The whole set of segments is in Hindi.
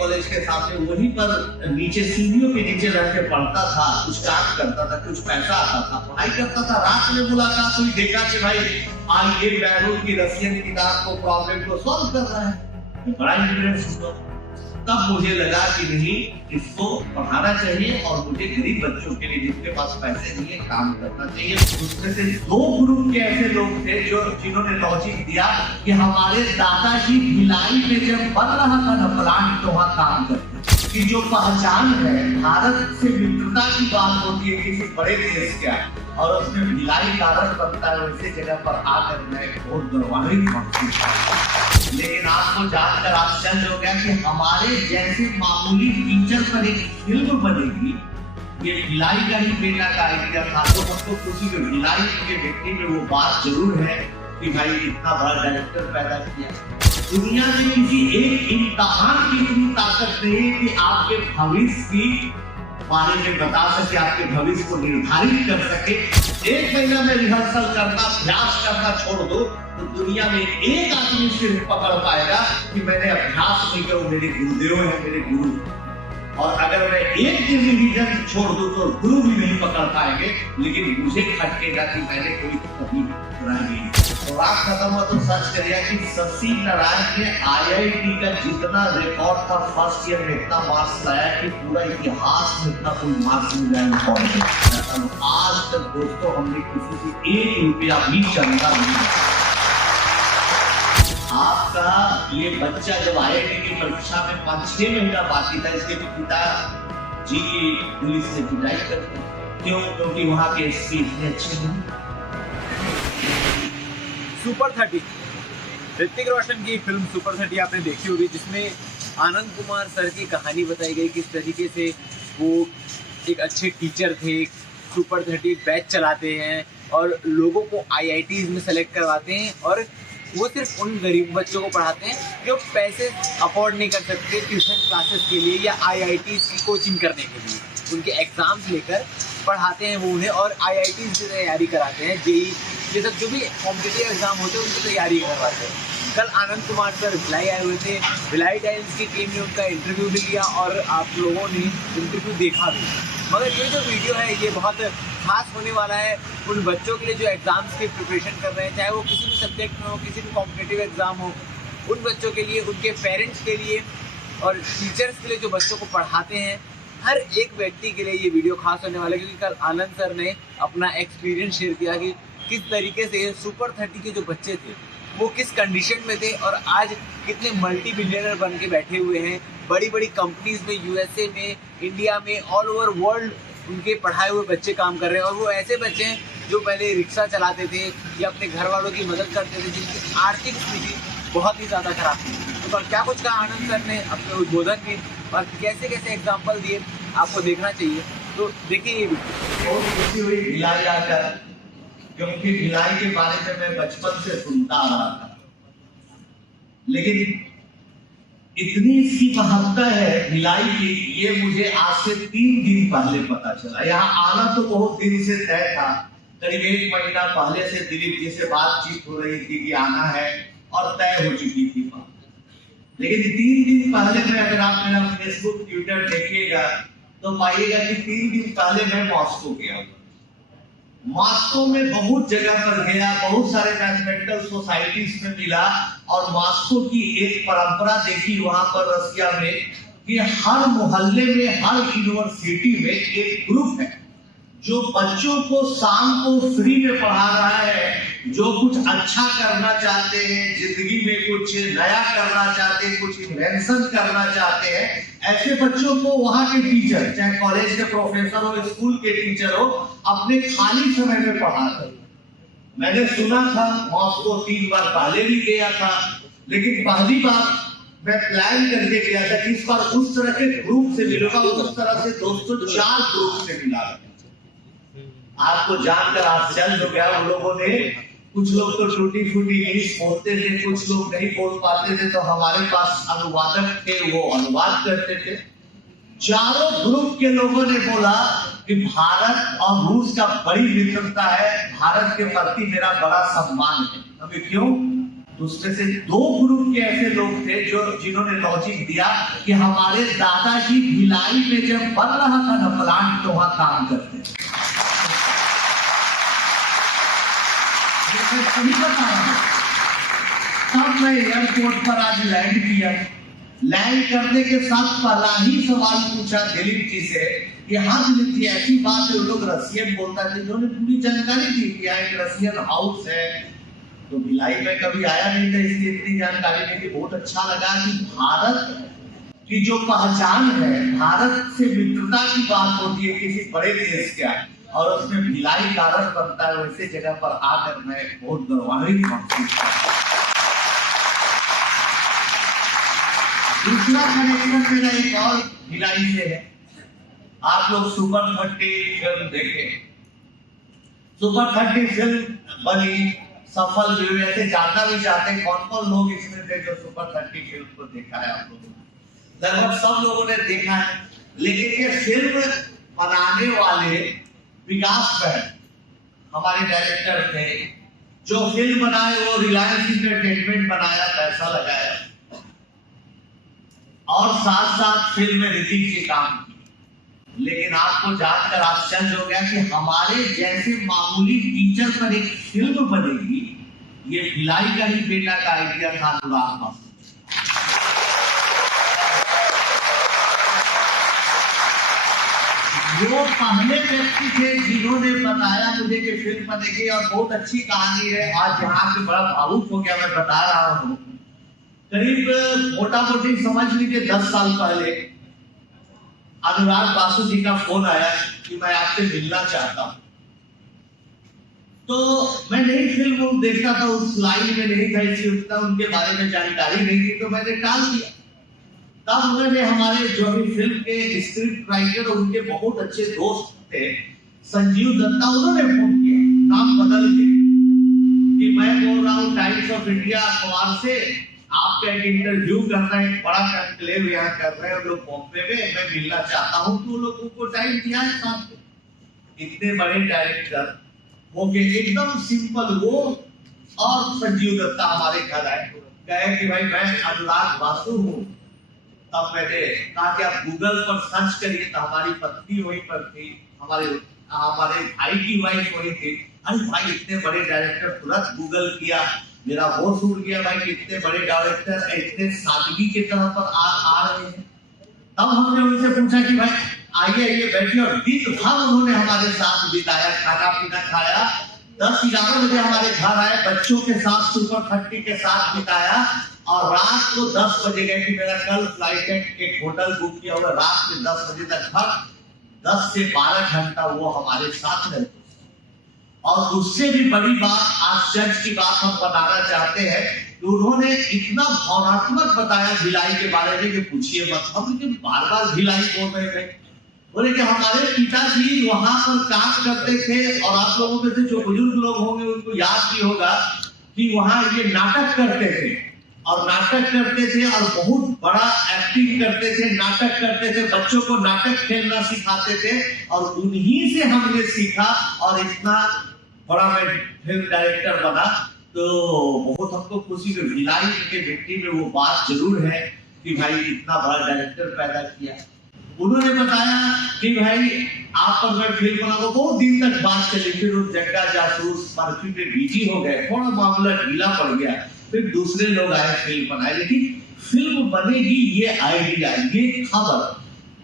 कॉलेज के सामने, वहीं पर नीचे सीढ़ियों के नीचे रह के पढ़ता था, कुछ काम करता था, कुछ पैसा आता था, पढ़ाई करता था। रात में मुलाकात हुई, देखा कि भाई आज ये बैरूल की रसियन किताब को प्रॉब्लम को सॉल्व कर रहा है, बड़ा इंटरेस्ट हुआ। तब मुझे लगा कि नहीं, इसको पढ़ाना चाहिए और मुझे गरीब बच्चों के लिए जिनके पास पैसे नहीं है काम करना चाहिए। उसमें से 2 ग्रुप के ऐसे लोग थे जिन्होंने लॉजिक दिया कि हमारे दादाजी भिलाई में जब बन रहा था न प्लांट, तो वहाँ काम करते कि जो पहचान है, भारत से मित्रता की बात होती है किसी बड़े देश के, और उसमें भिलाई कारण बनता है, वैसे जगह पर आकर मैं बहुत गौरवान्वित महसूस करता। लेकिन आपको जानकर आश्चर्य हो गया कि हमारे जैसे मामूली टीचर पर एक फिल्म बनेगी, ये भिलाई का ही बेटा का आइडिया था। तो हमको खुशी में भिलाई के व्यक्ति में वो बात जरूर है कि भाई इतना बड़ा डायरेक्टर पैदा किया। दुनिया में किसी एक इम्तिहान की इतनी ताकत नहीं है कि आपके भविष्य की बारे में बता सके, आपके भविष्य को निर्धारित कर सके। 1 महीना में रिहर्सल करना, अभ्यास करना छोड़ दो, तो दुनिया में एक आदमी सिर्फ पकड़ पाएगा कि मैंने अभ्यास नहीं किया, मेरे गुरुदेव है, मेरे गुरु। और अगर मैं एक दिन रिवीजन छोड़ दूं तो गुरु भी नहीं पकड़ पाएंगे, लेकिन मुझे खटकेगा कि मैंने कोई कभी बुराई नहीं। तो रात खत्म हुआ तो सच करिए कि शशि नारायण के IIT का जितना रिकॉर्ड था फर्स्ट ईयर में इतना मार्क्स लाया कि पूरा इतिहास में इतना कोई मार्क्स नहीं लाया। आज तक दोस्तों हमने किसी से 1 रुपया भी चंदा नहीं। आपका ये बच्चा जब IIT की परीक्षा में 5-6 महीना बाकी था, इसके पिता जी पुलिस से पिटाई करते। क्यों? क्योंकि वहां के एसपी इतने अच्छे नहीं। सुपर 30, ऋतिक रोशन की फिल्म सुपर 30 आपने देखी होगी, जिसमें आनंद कुमार सर की कहानी बताई गई, किस तरीके से वो एक अच्छे टीचर थे, सुपर 30 बैच चलाते हैं और लोगों को IITs में सेलेक्ट करवाते हैं, और वो सिर्फ उन गरीब बच्चों को पढ़ाते हैं जो पैसे अफोर्ड नहीं कर सकते ट्यूशन क्लासेस के लिए या IITs की कोचिंग करने के लिए। उनके एग्जाम्स लेकर पढ़ाते हैं वो उन्हें, और IITs की तैयारी कराते हैं, JEE ये सब जो भी कॉम्पिटिटिव एग्जाम होते हैं उनकी तैयारी करवाते हैं। कल आनंद कुमार सर भिलाई आए हुए थे, भिलाई टाइम्स की टीम ने उनका इंटरव्यू भी लिया और आप लोगों ने इंटरव्यू देखा भी। मगर ये जो वीडियो है ये बहुत खास होने वाला है उन बच्चों के लिए जो एग्ज़ाम्स की प्रिपरेशन कर रहे हैं, चाहे वो किसी भी सब्जेक्ट में हो, किसी भी कॉम्पिटिटिव एग्ज़ाम हो, उन बच्चों के लिए, उनके पेरेंट्स के लिए और टीचर्स के लिए जो बच्चों को पढ़ाते हैं, हर एक व्यक्ति के लिए ये वीडियो खास होने वाला है। क्योंकि कल आनंद सर ने अपना एक्सपीरियंस शेयर किया कि किस तरीके से सुपर 30 के जो बच्चे थे वो किस कंडीशन में थे और आज कितने मल्टी बिलियनर बन के बैठे हुए हैं, बड़ी बड़ी कंपनीज में, USA में, इंडिया में, ऑल ओवर वर्ल्ड उनके पढ़ाए हुए बच्चे काम कर रहे हैं। और वो ऐसे बच्चे हैं जो पहले रिक्शा चलाते थे या अपने घर वालों की मदद करते थे, जिनकी आर्थिक स्थिति बहुत ही ज़्यादा खराब थी। तो क्या कुछ कहा आनंद सर ने अपने उद्बोधन में और कैसे कैसे एग्जाम्पल दिए, आपको देखना चाहिए। तो देखिए ये बहुत खुशी हुई भिलाई आकर, क्योंकि भिलाई के बारे में मैं बचपन से सुनता आ रहा था, लेकिन इतनी इसकी महत्ता है भिलाई की, ये मुझे आज से 3 दिन पहले पता चला। यहाँ आना तो बहुत दिन से तय था, करीब 1 महीना पहले से दिलीप जी से बातचीत हो रही थी कि आना है और तय हो चुकी थी बात। लेकिन 3 दिन पहले में अगर आप मेरा फेसबुक, ट्विटर देखिएगा तो पाइएगा कि 3 दिन पहले मैं मॉस्को गया। मॉस्को में बहुत जगह पर गया, बहुत सारे मैथमेटिकल सोसाइटीज में मिला और मॉस्को की एक परंपरा देखी वहां पर रसिया में कि हर मोहल्ले में, हर यूनिवर्सिटी में एक ग्रुप है जो बच्चों को शाम को फ्री में पढ़ा रहा है, जो कुछ अच्छा करना चाहते हैं, जिंदगी में कुछ नया करना चाहते हैं, कुछ इन्वेंशन करना चाहते हैं, ऐसे बच्चों को वहां के टीचर, चाहे कॉलेज के प्रोफेसर हो, स्कूल के टीचर हो, अपने खाली समय में पढ़ाते हैं। मैंने सुना था, मॉस्को 3 बार पहले भी गया था, लेकिन पहली बार मैं प्लान करके गया था कि इस बार उस तरह के ग्रुप से मिलूंगा। उस तरह से 204 ग्रुप से मिला। आपको जानकर आश्चर्य हो गया, उन लोगों ने, कुछ लोग तो टूटी फूटी इंग्लिश बोलते थे, कुछ लोग नहीं बोल पाते थे, तो हमारे पास अनुवादक थे, वो अनुवाद करते थे। चारों ग्रुप के लोगों ने बोला कि भारत और रूस का बड़ी मित्रता है, भारत के प्रति मेरा बड़ा सम्मान है। अभी क्यों? तो उसमें से 2 ग्रुप के ऐसे लोग थे जिन्होंने लॉजिक दिया कि हमारे दादाजी भिलाई में जब बन रहा था ना प्लांट तो वहां काम करते थे। सही बता रहा हूं। तब मैं एयरपोर्ट पर आज लैंड किया। लैंड करने के साथ पहला ही सवाल पूछा दिलीप जी से कि हाँ दिलीप जी, ऐसी बात है वो लोग रसियन बोलता है, जिन्होंने पूरी जानकारी दी कि यहाँ एक रसियन हाउस है। तो भिलाई में कभी आया नहीं था इसलिए इतनी जानकारी नहीं थी। बहुत अच्छा लगा कि भारत की जो पहचान है, भारत से मित्रता की बात होती है किसी बड़े देश का, और उसमें भिलाई कारक बनता है। वैसे जगह पर आकर मैं बहुत गौरवान्वित महसूस करता। दूसरा कनेक्शन मेरा एक और भिलाई से है। आप लोग सुपर 30 फिल्म देखे। सुपर 30 फिल्म बनी, सफल भी हुई। ऐसे जानना भी चाहते हैं कौन कौन लोग इसमें थे जो सुपर 30 फिल्म को देखा है। आप लोगों ने लगभग सब लोगों ने देखा है, लेकिन ये फिल्म बनाने वाले विकास बैन हमारे डायरेक्टर थे। जो फिल्म बनाए वो रिलायंस इंटरटेनमेंट बनाया, पैसा लगाया, और साथ साथ फिल्म में ऋतिक जी काम की। लेकिन आपको जानकर आश्चर्य हो गया कि हमारे जैसे मामूली टीचर पर एक फिल्म बनेगी, ये भिलाई का ही बेटा का आइडिया था, अनुराग बासु। वो पहले व्यक्ति थे जिन्होंने बताया मुझे कि फिल्म बनेगी, और बहुत अच्छी कहानी है। आज यहाँ से बड़ा भावुक हो गया मैं बता रहा हूँ। करीब मोटा मोटी समझ लीजिए 10 साल पहले अनुराग बासु जी का फोन आया कि मैं आपसे मिलना चाहता हूं। तो मैं नई फिल्म देखता था, उस लाइन में नहीं था, इसलिए उतना उनके बारे में जानकारी नहीं थी, तो मैंने टाल दिया। तब उन्होंने हमारे जो भी फिल्म के स्क्रिप्ट राइटर, उनके बहुत अच्छे दोस्त थे संजीव दत्ता, उन्होंने फोन किया नाम बदल के कि मैं बोल रहा हूँ टाइम्स ऑफ इंडिया अखबार से, आपका एक इंटरव्यू कर रहे हैं, बड़ा कंक्लेव यहाँ कर रहे हैं लोग बॉम्बे में, मैं मिलना चाहता हूँ। तो लोगों को टाइम दिया है साथ में। इतने बड़े डायरेक्टर हो गए, एकदम सिंपल वो और संजीव दत्ता हमारे घर आए, कहे कि भाई मैं अनुराग बासु हूँ। तब मैंने कहा कि आप गूगल पर सर्च करिए, तो हमारी पत्नी वहीं पर थी, हमारे भाई की वाइफ वही थी। अरे भाई इतने बड़े डायरेक्टर, तुरंत गूगल किया, मेरा होश उड़ गया भाई कि इतने बड़े डायरेक्टर इतने सादगी के तरह पर आ रहे हैं। तब हमने उनसे पूछा कि भाई आइए आइए बैठिए, और दिन भर उन्होंने हमारे साथ बिताया, खाना पीना खाया। 10-11 बजे हमारे घर आए, बच्चों के साथ सुपर 30 के साथ बिताया, और रात को 10 बजे गए कि मेरा कल फ्लाइट है, एक होटल बुक किया हुआ, रात में 10 बजे तक घर, 10 से 12 घंटा वो हमारे साथ रहे। और उससे भी बड़ी बात, आश्चर्य की बात हम बताना चाहते हैं कि उन्होंने इतना भावनात्मक बताया भिलाई के बारे में कि पूछिए मत। हम बार बार भिलाई बोल रहे थे, बोले कि हमारे पिताजी वहां पर काम करते थे, और आप लोगों में से जो बुजुर्ग लोग होंगे उनको याद भी होगा कि वहां ये नाटक करते थे, और नाटक करते थे और बहुत बड़ा एक्टिंग करते थे, नाटक करते थे, बच्चों को नाटक खेलना सिखाते थे, और उन्हीं से हमने सीखा, और इतना बड़ा मैं फिल्म डायरेक्टर बना। तो बहुत हमको खुशी हुई। भिलाई के मिट्टी में वो बात जरूर है कि भाई इतना बड़ा डायरेक्टर पैदा किया। उन्होंने बताया कि भाई आप पर मैं फिल्म बना, बहुत दिन तक बात चली, फिर उस जग्गा जासूस बर्फी पे बिजी हो गए, थोड़ा मामला ढीला पड़ गया, फिर दूसरे लोग आए, फिल्म बनाए। लेकिन फिल्म बनेगी ये आइडिया, ये खबर।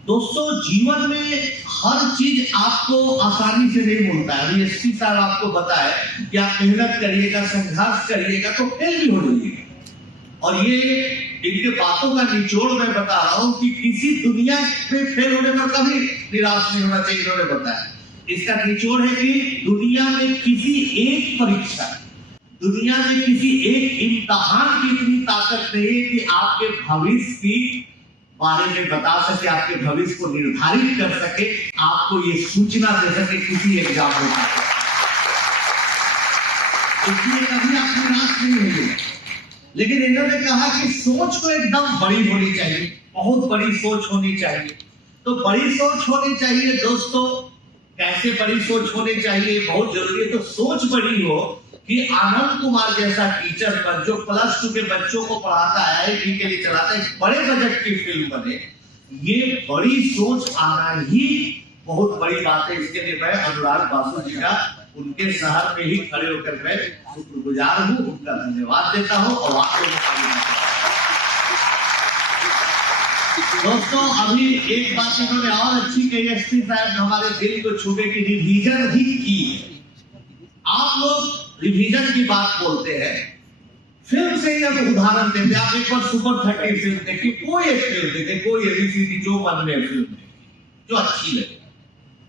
दोस्तों जीवन में हर चीज आपको आसानी से नहीं मिलता है। अभी एसपी साहब आपको बताए कि आप मेहनत करिएगा, संघर्ष करिएगा तो फेल भी हो जाइएगा। और ये इनके बातों का निचोड़ मैं बता रहा हूं कि किसी दुनिया में फेल होने पर कभी निराश नहीं होना चाहिए। इन्होंने बताया इसका निचोड़ है कि दुनिया में किसी एक परीक्षा, दुनिया में किसी एक इम्तिहान की इतनी ताकत नहीं है कि आपके भविष्य की बारे में बता सके, आपके भविष्य को निर्धारित कर सके, आपको ये सूचना दे सके किसी एग्जाम में। इसलिए कभी आप निराश नहीं होंगे। लेकिन इन्होंने कहा कि सोच को एकदम बड़ी होनी चाहिए, बहुत बड़ी सोच होनी चाहिए। तो बड़ी सोच होनी चाहिए दोस्तों। कैसे बड़ी सोच होनी चाहिए, बहुत जरूरी है। तो सोच बड़ी हो कि आनंद कुमार जैसा टीचर पर जो +2 के बच्चों को पढ़ाता है, IIT के लिए चलाता है, बड़े बजट की फिल्म बने, ये बड़ी सोच आना ही बहुत बड़ी बात है। इसके लिए मैं अनुराग बासु जी का उनके शहर में ही खड़े होकर मैं शुक्रगुजार हूँ, उनका धन्यवाद देता हूँ। और आप दोस्तों, अभी एक बात इन्होंने और अच्छी कही, एसपी साहब ने हमारे दिल को छूटे की रिवीजन ही की। आप लोग रिवीजन की बात बोलते हैं, फिल्म से ही अब उदाहरण देते। आप एक बार सुपर 30 फिल्म देखिए, कोई एक फिल्म देखे, कोई एबीसीडी जो मन में फिल्म देखिए, जो अच्छी लगे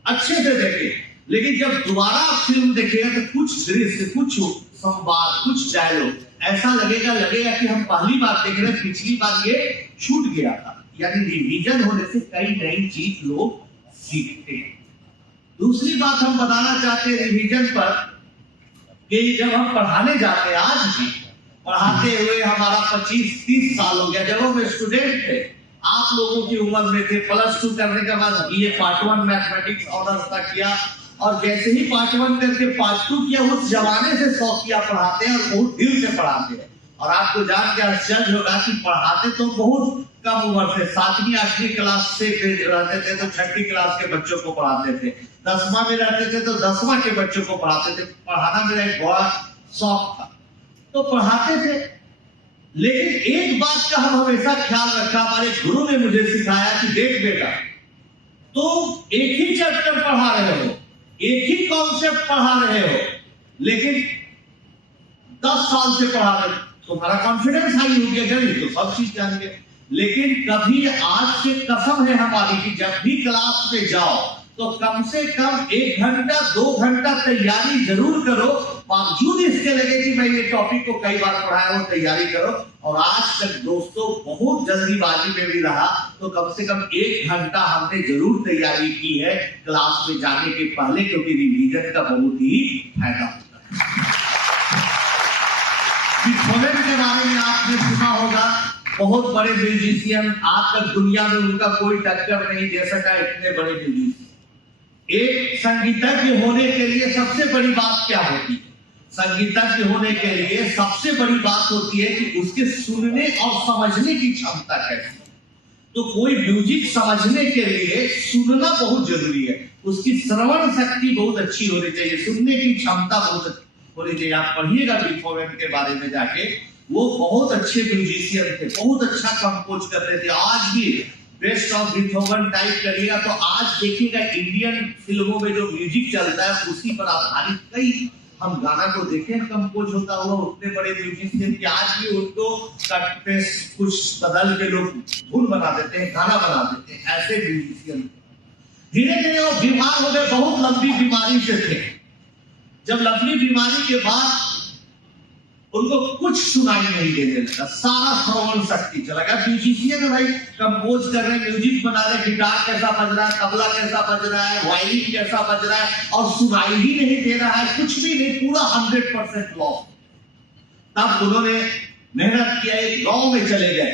अच्छे से देखिए। लेकिन जब दोबारा आप फिल्म देखिएगा तो कुछ दृश्य, कुछ संवाद, कुछ डायलॉग ऐसा लगेगा कि हम पहली बार देख रहे, पिछली बार ये छूट गया था। यानी रिवीजन होने से कई नई चीज लोग सीखते हैं। दूसरी बात हम बताना चाहते हैं रिवीजन पर, कि जब हम पढ़ाने जाते हैं, आज भी पढ़ाते हुए हमारा 25-30 साल हो गया। जब हम स्टूडेंट थे, आप लोगों की उम्र में थे, +2 करने के बाद BA पार्ट 1 मैथमेटिक्स ऑनर्स तक किया, और जैसे ही पार्ट 1 करके पार्ट 2 किया, उस जमाने से शौकिया पढ़ाते हैं और बहुत दिल से पढ़ाते हैं। और आपको जान के आश्चर्य होगा कि पढ़ाते तो बहुत कम उम्र से, 7वीं 8वीं क्लास से रहते थे तो 6ठी क्लास के बच्चों को पढ़ाते थे, 10वां में रहते थे तो 10वां के बच्चों को पढ़ाते थे। पढ़ाना मेरा एक बड़ा शौक था, तो पढ़ाते थे। लेकिन एक बात का हम हमेशा ख्याल रखा, हमारे गुरु ने मुझे सिखाया कि देख बेटा, तो एक ही चैप्टर पढ़ा रहे हो, एक ही कॉन्सेप्ट पढ़ा रहे हो, लेकिन 10 साल से पढ़ा रहे हो, तुम्हारा कॉन्फिडेंस हाई हो गया, गणित तो सब चीज जान गए। लेकिन कभी आज से कसम है हमारी कि जब भी क्लास में जाओ तो कम से कम 1 घंटा 2 घंटा तैयारी जरूर करो। बावजूद इसके लगे कि मैं ये टॉपिक को कई बार पढ़ाया हूं, तैयारी करो। और आज तक दोस्तों बहुत जल्दीबाजी में भी रहा तो कम से कम 1 घंटा हमने जरूर तैयारी की है क्लास में जाने के पहले, क्योंकि रिवीजन का बहुत ही फायदा होता है। बीथोवन के बारे में आपने सुना होगा, बहुत बड़े म्यूजिशियन, आज तक दुनिया में उनका कोई टक्कर नहीं दे सका, इतने बड़े म्यूजिशियन। एक संगीतज्ञ होने के लिए सबसे बड़ी बात क्या होती है? संगीतज्ञ होने के लिए सबसे बड़ी बात होती है कि उसके सुनने और समझने की क्षमता कैसी है। तो कोई म्यूजिक समझने के लिए सुनना बहुत जरूरी है, उसकी श्रवण शक्ति बहुत अच्छी होनी चाहिए, सुनने की क्षमता बहुत होनी चाहिए। आप पढ़िएगा बीथोवन के बारे में जाके, वो बहुत अच्छे म्यूजिशियन थे, बहुत अच्छा कंपोज करते थे। आज भी बेस्ट ऑफ बीथोवन टाइप करिएगा तो आज देखिएगा इंडियन फिल्मों में जो म्यूजिक चलता है उसी पर आधारित कई हम गाना को देखें कंपोज होता हुआ। उतने बड़े म्यूजिशियन कि आज भी उनको कट पेस्ट कुछ बदल के लोग धुन बना देते हैं, गाना बना देते हैं, ऐसे म्यूजिशियन। धीरे धीरे वो बीमार हो गए, बहुत लंबी बीमारी से थे। जब लंबी बीमारी के बाद उनको कुछ सुनाई नहीं देने लगा, सारा श्रवण शक्ति चला गया। म्यूजिशियन है भाई, कंपोज कर रहे हैं, म्यूजिक बना रहे हैं, गिटार कैसा बज रहा है, तबला कैसा बज रहा है, वायलिन कैसा बज रहा है, और सुनाई ही नहीं दे रहा है, कुछ भी नहीं, पूरा 100% लॉस। तब उन्होंने मेहनत किया, एक गांव में चले गए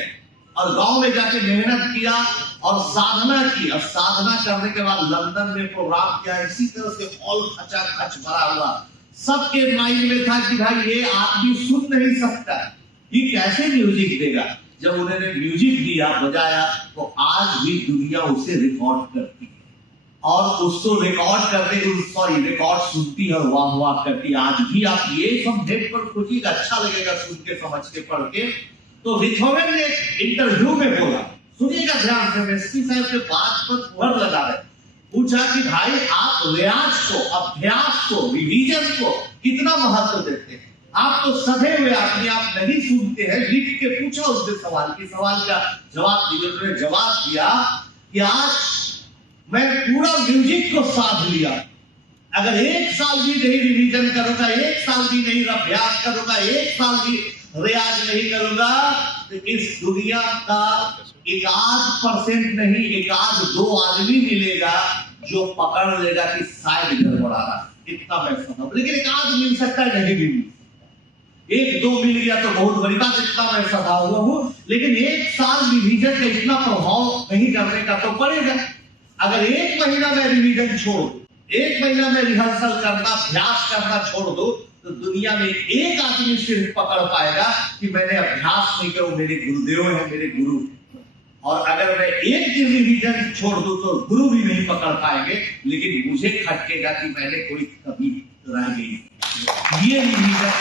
और गांव में जाके मेहनत किया और साधना की। और साधना करने के बाद लंदन में प्रोग्राम किया, इसी तरह से ऑल खचाखच भरा हुआ। सबके माइंड में था कि भाई ये आदमी सुन नहीं सकता, ये कैसे म्यूजिक देगा। जब उन्होंने म्यूजिक दिया, बजाया, तो आज भी दुनिया उसे रिकॉर्ड करती है और उसको रिकॉर्ड रिकॉर्ड सुनती है, वाह वाह करती है। आज भी आप ये सब नेट पर खोजिएगा, अच्छा लगेगा सुन के, समझ के, पढ़ के। तो बीथोवन ने इंटरव्यू में बोला, सुनिएगा ध्यान से, एसपी साहब के बात पर मुहर लगा रहे, पूछा कि भाई आप रियाज को, अभ्यास को, रिवीजन को कितना महत्व देते हैं? आप तो सधे हुए आदमी, आप नहीं सुनते हैं। लिख के पूछा उससे सवाल का जवाब दिया। उन्होंने जवाब दिया कि आज मैं पूरा म्यूजिक को साध लिया, अगर 1 साल भी नहीं रिवीजन करूंगा, 1 साल भी नहीं अभ्यास करूंगा, 1 साल भी रियाज नहीं करूंगा, तो इस दुनिया का 1% नहीं, 1-2 आदमी मिलेगा जो पकड़ लेगा कि शायद गड़बड़ा रहा, इतना मैं समझ। लेकिन 1 आध मिल सकता है, नहीं भी मिल, 1-2 मिल गया तो बहुत बड़ी बात, इतना मैं सदा हुआ हूं। लेकिन 1 साल रिवीजन का इतना प्रभाव नहीं करने का तो पड़ेगा। अगर 1 महीना में रिवीजन छोड़ दो, 1 महीना में रिहर्सल करना, अभ्यास करना छोड़ दो, तो दुनिया में एक आदमी सिर्फ पकड़ पाएगा कि मैंने अभ्यास नहीं किया, मेरे गुरुदेव है, मेरे गुरु। और अगर मैं एक दिन रिवीजन छोड़ दूं तो गुरु भी नहीं पकड़ पाएंगे, लेकिन मुझे खटकेगा कि मैंने कोई कभी रह गई। ये रिवीजन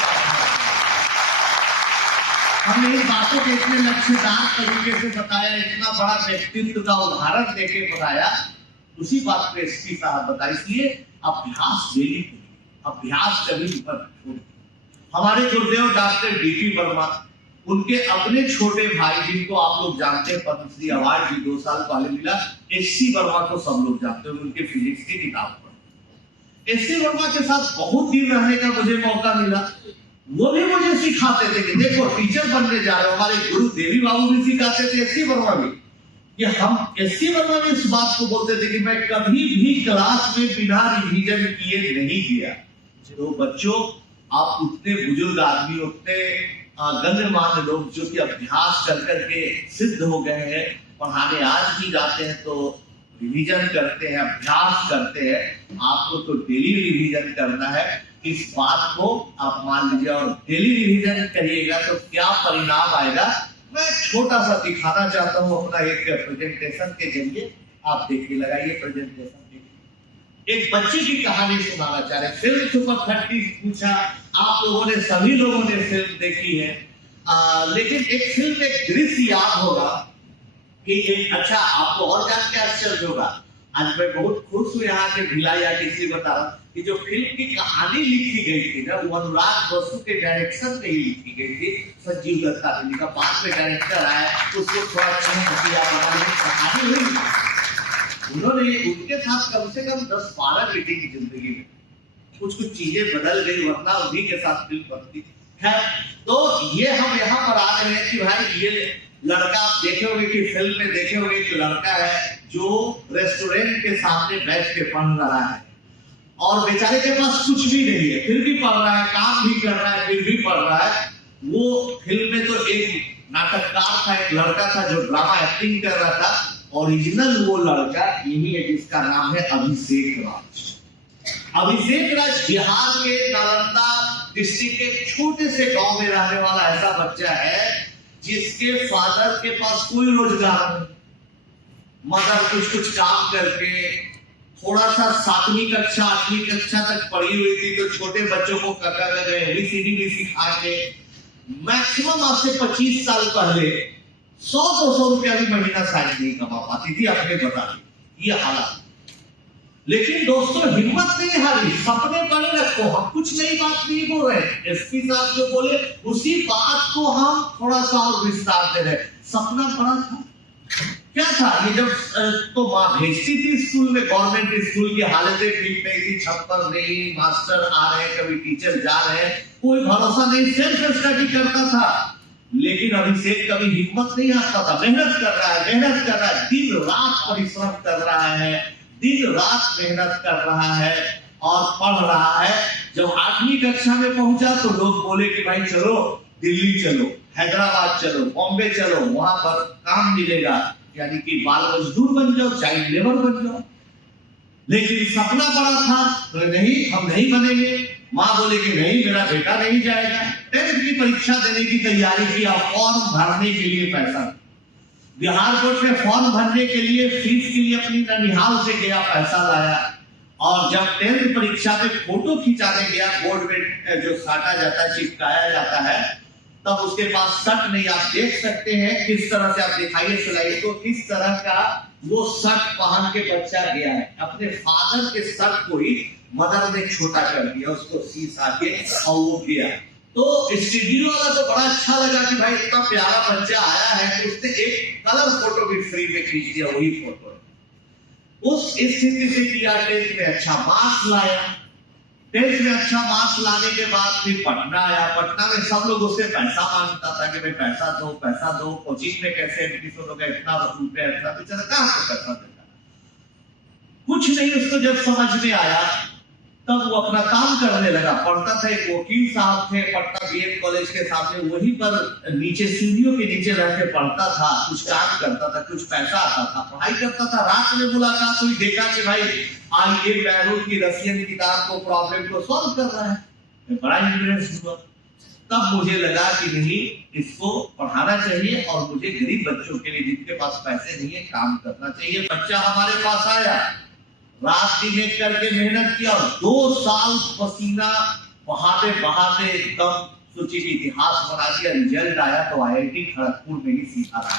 हमने इन बातों के इतने लक्ष्यदार तरीके से बताया, इतना बड़ा व्यक्तित्व का उदाहरण देके बताया। उसी बात पे एसपी साहब बताया, इसलिए अभ्यास डेली, अभ्यास कभी मत छोड़ो। हमारे गुरुदेव डॉक्टर डीपी वर्मा, उनके अपने छोटे भाई जिनको आप लोग जानते हैं, पद्मश्री अवार्ड भी 2 साल पहले मिला, एससी वर्मा को सब लोग जानते हैं, उनके फिजिक्स की किताब पर। एससी वर्मा के साथ बहुत दिन रहने का मुझे मौका मिला। वो भी मुझे सिखाते थे कि देखो टीचर बनने जा रहे हो। हमारे गुरु देवी बाबू भी सिखाते थे, एससी वर्मा भी। कि हम एससी वर्मा में इस बात को बोलते थे कि मैं कभी भी क्लास में बिना रिवीजन किए नहीं गया। तो बच्चों, आप उतने बुजुर्ग आदमी, उतने गण्यमान्य लोग जो कि अभ्यास कर करके सिद्ध हो गए हैं, पढ़ाने आज भी जाते हैं तो रिवीजन करते हैं, अभ्यास करते हैं। आपको तो डेली रिवीजन करना है। इस बात को आप मान लीजिए और डेली रिवीजन करिएगा तो क्या परिणाम आएगा, मैं छोटा सा दिखाना चाहता हूं अपना एक प्रेजेंटेशन के जरिए। आप देखिए, लगाइए प्रेजेंटेशन। एक बच्चे की कहानी सुनाना चाह रहे। फिल्म सुपर 30 पूछा, आप लोगों ने, सभी लोगों ने फिल्म देखी है, लेकिन एक फिल्म में एक दृश्य याद होगा कि एक, अच्छा आपको और जान के आश्चर्य होगा, आज मैं बहुत खुश हूं यहाँ के भिलाई या किसी बता रहा कि जो फिल्म की कहानी लिखी गई थी ना, वो अनुराग बसु के डायरेक्शन में ही लिखी गई थी। संजीव दत्ता ने लिखा, बाद में डायरेक्टर आया, उसको थोड़ा किया बनाने की कहानी हुई। उन्होंने, उनके साथ कम से कम 10-12 बेटे की जिंदगी में कुछ चीजें बदल गई, वरना उन्हीं के साथ फिल्म बनती है। तो ये हम यहाँ पर आ रहे हैं कि भाई ये लड़का, आप देखे होंगे कि फिल्म में देखे होंगे एक लड़का है जो रेस्टोरेंट के सामने बैठ के पढ़ रहा है और बेचारे के पास कुछ भी नहीं है, फिर भी पढ़ रहा है, काम भी कर रहा है, फिर भी पढ़ रहा है। वो फिल्म में तो एक नाटककार था, एक लड़का था जो ड्रामा एक्टिंग कर रहा था। ओरिजिनल वो लड़का यही है जिसका नाम है अभिषेक राज। अभिषेक राज बिहार के नालंदा डिस्ट्रिक्ट के छोटे से गांव में रहने वाला ऐसा बच्चा है जिसके फादर के पास कोई रोजगार नहीं। मदर कुछ काम करके थोड़ा सा 7वीं कक्षा 8वीं कक्षा तक पढ़ी हुई थी, तो छोटे बच्चों को ABCD भी सिखा के मैक्सिमम आज से 25 साल पहले 100-200 रुपया भी महीना शायद नहीं कमा पाती थी अपने बता ये हालात। लेकिन दोस्तों, हिम्मत नहीं हारी, सपने बड़े रखो। हम कुछ नई बात नहीं बोल रहे, एसपी साहब जो बोले उसी बात को हम थोड़ा सा और विस्तार दे रहे। सपना बड़ा था, क्या था ये, जब तो माँ भेजती थी स्कूल में, गवर्नमेंट स्कूल की हालतें ठीक नहीं थी, छप्पर नहीं, मास्टर आ रहे हैं, कभी टीचर जा रहे हैं, कोई भरोसा नहीं, सेल्फ स्टडी करता था। लेकिन अभिषेक कभी हिम्मत नहीं आता था, मेहनत कर रहा है, मेहनत कर रहा है, दिन रात परिश्रम कर रहा है, दिन रात मेहनत कर रहा है और पढ़ रहा है। जब 8वीं कक्षा में पहुंचा तो लोग बोले कि भाई चलो दिल्ली चलो, हैदराबाद चलो, बॉम्बे चलो, वहां पर काम मिलेगा, यानी कि बाल मजदूर बन जाओ, चाइल्ड लेबर बन जाओ। लेकिन सपना बड़ा था, तो नहीं, हम नहीं बनेंगे। माँ बोले कि नहीं, मेरा बेटा नहीं जाएगा। 10th की परीक्षा देने की तैयारी किया, फॉर्म भरने के लिए पैसा, बिहार बोर्ड में फॉर्म भरने के लिए, फीस के लिए अपनी ननिहाल से गया, पैसा लाया। और जब 10th परीक्षा में फोटो खिंचाने गया, बोर्ड में जो साटा जाता है, चिपकाया जाता है, तब उसके पास शर्ट नहीं। आप देख सकते हैं किस तरह से, आप दिखाइए स्लाइड को, किस तरह का वो शर्ट पहन के बच्चा गया है। अपने फादर के शर्ट को ही मदर ने छोटा कर दिया, उसको सीसा के, और वो गया। तो स्टूडियो वाला तो बड़ा अच्छा लगा कि भाई इतना प्यारा बच्चा आया है, तो उसने एक कलर फोटो भी फ्री में खींच दिया, वही फोटो। उस स्थिति से किया, 10th में अच्छा मार्क्स लाया। 10th में अच्छा मार्क्स लाने के बाद फिर पटना आया। पटना में सब लोग उससे पैसा मांगता था कि भाई पैसा दो, कोचिंग में कैसे एडमिशन होगा, इतना रुपया, इतना, बेचारा कहां से पैसा देता। कुछ नहीं, उसको जब समझ में आया तब वो अपना काम करने लगा। पढ़ता था, एक वकील साहब थे पटना बीएड कॉलेज के सामने, वहीं पर नीचे सीढ़ियों के नीचे रह के पढ़ता था, कुछ काम करता था, कुछ पैसा आता था, पढ़ाई करता था। रात में मुलाकात हुई, देखा कि भाई आज ये बैरून की रसियन किताब को, प्रॉब्लम को सॉल्व कर रहा है। मैं बड़ा इंटरेस्ट हुआ। तब मुझे लगा कि नहीं, इसको पढ़ाना चाहिए और मुझे गरीब बच्चों के लिए जिनके पास पैसे नहीं है काम करना चाहिए। बच्चा हमारे पास आया, रात दिन एक करके मेहनत किया और 2 साल पसीना बहाते बहाते एकदम सोचिए कि इतिहास बना दिया। रिजल्ट आया तो IIT खड़गपुर में ही सीखा रहा।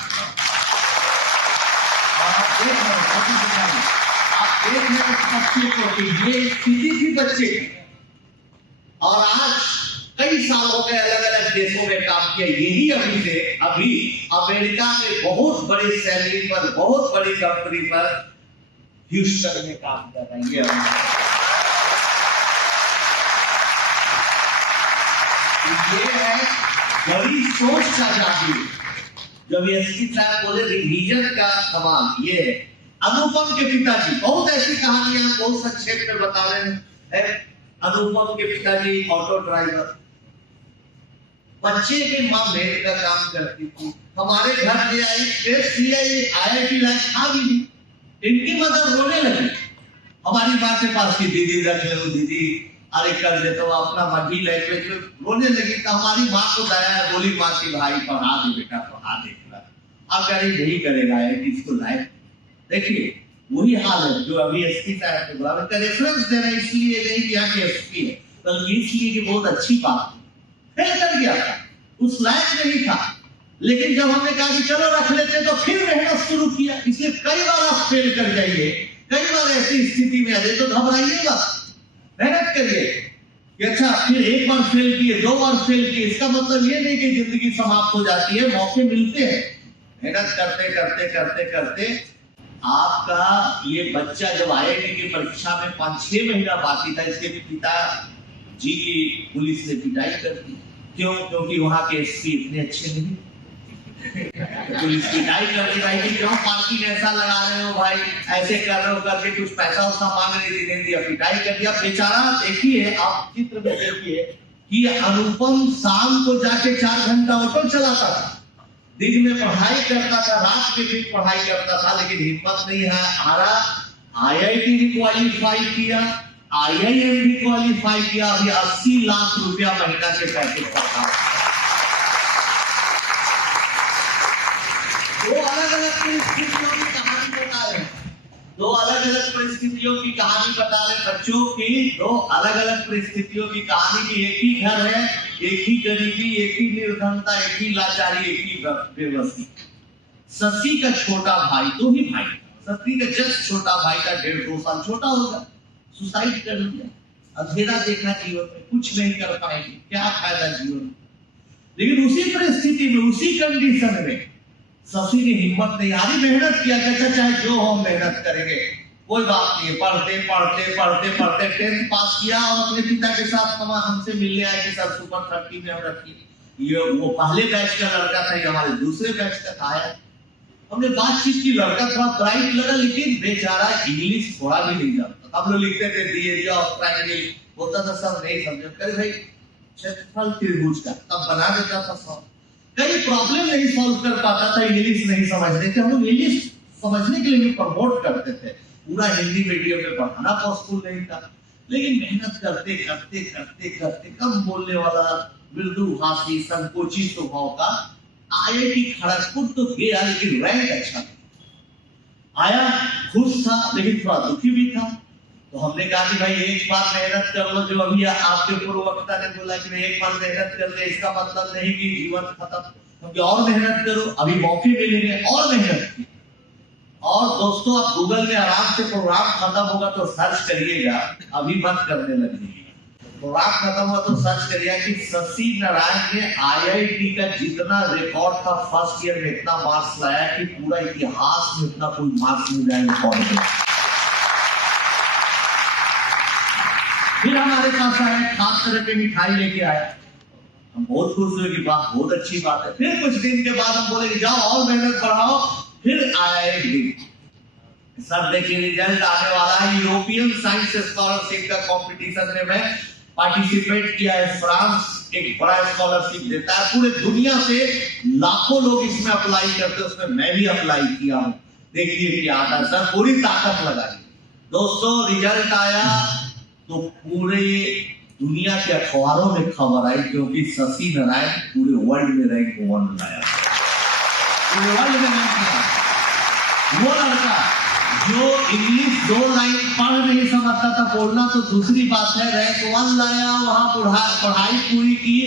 आप देख रहे हैं उस बच्चे को कि ये स्थिति थी बच्चे की, और आज कई सालों के अलग अलग देशों में काम किया। यही अभी अमेरिका में बहुत बड़ी सैलरी पर, बहुत बड़ी कंपनी पर ह्यूस्टन में काम कर रही है। ये है बड़ी सोच का जादू। जब एसपी साहब बोले रिवीजन का कमाल, ये है अनुपम के पिताजी। बहुत ऐसी कहानियां बहुत संक्षेप में बता रहे हैं। अनुपम के पिताजी ऑटो ड्राइवर, बच्चे की माँ मेड का काम करती थी। हमारे घर ले आई, टेस्ट लिया, IIT लाइफ था भी नहीं। इनकी मदर रोने लगी हमारी माँ के पास की, दीदी रख लो दीदी, अरे कर दे तो अपना मर्जी लैंग्वेज में रोने लगी। तो हमारी माँ को दया है, बोली माँ की भाई पढ़ा दे बेटा, पढ़ा दे। अब कह रही नहीं करेगा इसको लाए। देखिए वही हाल है जो अभी एसपी साहब के बुलावे का रेफरेंस दे रहे हैं, इसलिए नहीं कि यहाँ के एसपी है, बल्कि इसलिए कि बहुत अच्छी बात फेल कर गया था, उस लायक नहीं था। लेकिन जब हमने कहा कि चलो रख लेते तो फिर मेहनत शुरू किया। इसलिए कई बार आप फेल कर जाइए, कई बार ऐसी स्थिति में आ जाए तो घबराइएगा, मेहनत करिए कि अच्छा फिर एक बार फेल किए, 2 बार फेल किए, इसका मतलब ये नहीं कि जिंदगी समाप्त हो जाती है, मौके मिलते हैं। मेहनत करते करते करते करते आपका ये बच्चा जब IIT की परीक्षा में 5-6 महीना बाकी था, इसके पिता जी की पुलिस ने पिटाई कर दी। क्यों? क्योंकि वहां के एसपी इतने अच्छे नहीं। पुलिस पिटाई कर दी भाई कि क्यों पार्किंग ऐसा लगा रहे हो भाई, ऐसे कर रहे हो, करके कुछ पैसा उसका मांग रही थी, नहीं दिया, पिटाई कर दिया बेचारा। देखिए आप चित्र में देखिए कि अनुपम शाम को जाके 4 घंटा ऑटो चलाता था, दिन में पढ़ाई करता था, रात में भी पढ़ाई करता था, लेकिन हिम्मत नहीं है हारा। IIT भी क्वालिफाई किया, IIM भी क्वालिफाई किया, अभी 80 लाख रुपया महीना के पैकेज का था। 2 अलग-अलग परिस्थितियों की कहानी बता रहे हैं, 2 अलग-अलग परिस्थितियों की कहानी बता रहे बच्चों की, 2 अलग-अलग परिस्थितियों की कहानी की। एक ही घर है, एक ही गरीबी, एक ही निर्धनता, एक ही लाचारी, एक ही बेबसी। शशि का छोटा भाई, 2 ही भाई, शशि का जस्ट छोटा भाई का 1.5-2 साल छोटा होगा, सुसाइड कर लिया। अंधेरा देखा जीवन में, कुछ नहीं कर पाएंगे, क्या फायदा जीवन में। लेकिन उसी परिस्थिति में, उसी कंडीशन में शशि ने हिम्मत नहीं हारी, मेहनत किया। अच्छा चाहे जो हो मेहनत करेंगे, कोई बात नहीं। पढ़ते पढ़ते पढ़ते पढ़ते 10th पास किया और अपने पिता के साथ हमसे मिलने आए कि सर सुपर 30 में हम रखिए। ये वो पहले बैच का लड़का था, ये हमारे दूसरे बैच का आया। हमने बातचीत की, लड़का थोड़ा ब्राइट लगा, लेकिन बेचारा इंग्लिश थोड़ा भी नहीं जानता। हम लोग लिखते थे दिए ऑफ ट्रायंगल, बोलता था सब नहीं समझे, करे भाई क्षेत्रफल त्रिभुज का, तब बना देता था सॉल्व। कई प्रॉब्लम नहीं सॉल्व कर पाता था इंग्लिश नहीं समझने के। हम लोग इंग्लिश समझने के लिए भी प्रमोट करते थे, पूरा हिंदी मीडियम में पढ़ाना पॉसिबल नहीं था। लेकिन मेहनत करते करते करते करते कम बोलने वाला, मृदु भाषी, संकोची स्वभाव का IIT खड़गपुर तो गया, लेकिन रैंक अच्छा आया। खुश था लेकिन थोड़ा दुखी भी था। तो हमने कहा कि भाई एक बार मेहनत कर लो, जो अभी आपके पूर्ववक्ता ने बोला कि एक बार मेहनत कर ले, इसका मतलब नहीं कि जीवन खत्म, क्योंकि और मेहनत करो, अभी मौके मिलेंगे और मेहनत की। और दोस्तों आप गूगल में आराम से प्रोग्राम खत्म होगा तो सर्च करिएगा, अभी मत करने लगिए। प्रोग्राम खत्म हुआ तो सर्च करिएगा कि शशि नारायण ने IIT का जितना रिकॉर्ड था फर्स्ट ईयर में इतना मार्क्स लाया कि पूरा इतिहास में इतना कोई मार्क्स नहीं लाया। फिर हमारे पास आए, खास तरह के मिठाई लेके आया, हम बहुत खुश हुए कि वाह बहुत अच्छी बात है। फिर कुछ दिन के बाद हम बोले कि जाओ और मेहनत बढ़ाओ। फिर आया एक दिन, सर देखिए रिजल्ट आने वाला है, यूरोपियन साइंस स्कॉलरशिप का कंपटीशन में मैं पार्टिसिपेट किया है। फ्रांस एक बड़ा स्कॉलरशिप देता है, पूरे दुनिया से लाखों लोग इसमें अप्लाई करते हैं, उसमें मैं भी अप्लाई किया हूँ। देखिए क्या आता है, सर पूरी ताकत लगाई। दोस्तों रिजल्ट आया तो पूरे दुनिया के अखबारों में खबर आई, क्योंकि शशि नारायण पूरे वर्ल्ड में रैंक 1 लाया, पूरे वर्ल्ड में रैंक किया। वो लड़का जो इंग्लिश 2 लाइन पढ़ नहीं समझता था, बोलना तो दूसरी बात है, रैंक 1 लाया, वहां पढ़ाई पूरी की,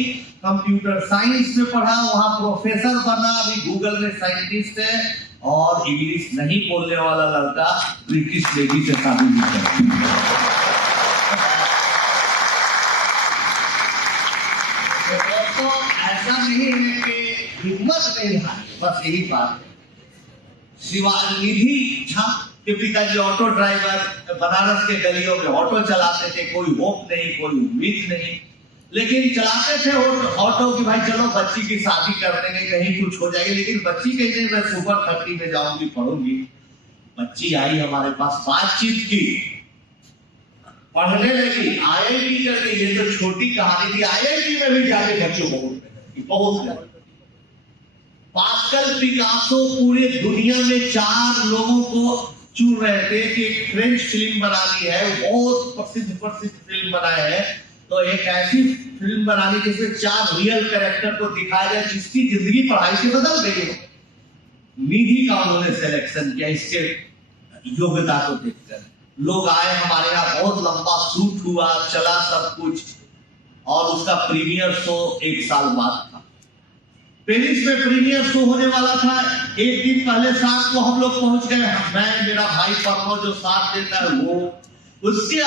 कंप्यूटर साइंस में पढ़ा, वहां प्रोफेसर बना, अभी गूगल में साइंटिस्ट है, और इंग्लिश नहीं बोलने वाला लड़का ब्रिटिश लेडी से शादी भी करता। तो ऐसा नहीं है कि हिम्मत नहीं हारी, बस यही बात है। शिवानिधि झा के पिताजी ऑटो ड्राइवर, बनारस के गलियों में ऑटो चलाते थे, कोई होप नहीं, कोई उम्मीद नहीं, लेकिन चलाते थे ऑटो की, भाई चलो बच्ची की शादी कर देंगे, कहीं कुछ हो जाएगी। लेकिन बच्ची कहते मैं सुपर 30 में जाऊंगी, पढ़ूंगी। बच्ची आई हमारे पास, बातचीत की, पढ़ने लगी, IIT कर गई। ये तो छोटी कहानी थी, IIT में भी जाके बच्चों बहुत पास्कल पिकासो पूरे दुनिया में 4 लोगों को चुन रहे थे कि एक फ्रेंच फिल्म बनानी है, बहुत प्रसिद्ध फिल्म बनाए है, तो एक ऐसी फिल्म बनानी जिसमें 4 रियल कैरेक्टर को दिखाया जाए जिसकी जिंदगी पढ़ाई से बदल गई हो। निधि का उन्होंने सिलेक्शन किया, इसके योग्यता को देखकर लोग आए हमारे यहाँ, बहुत लंबा शूट हुआ, चला सब कुछ, और उसका प्रीमियर शो 1 साल बाद था। पेरिस में प्रीमियर शो होने वाला था, एक दिन पहले शाम को हम लोग पहुंच गए, मैं, मेरा भाई परमो जो साथ देता है वो, उसके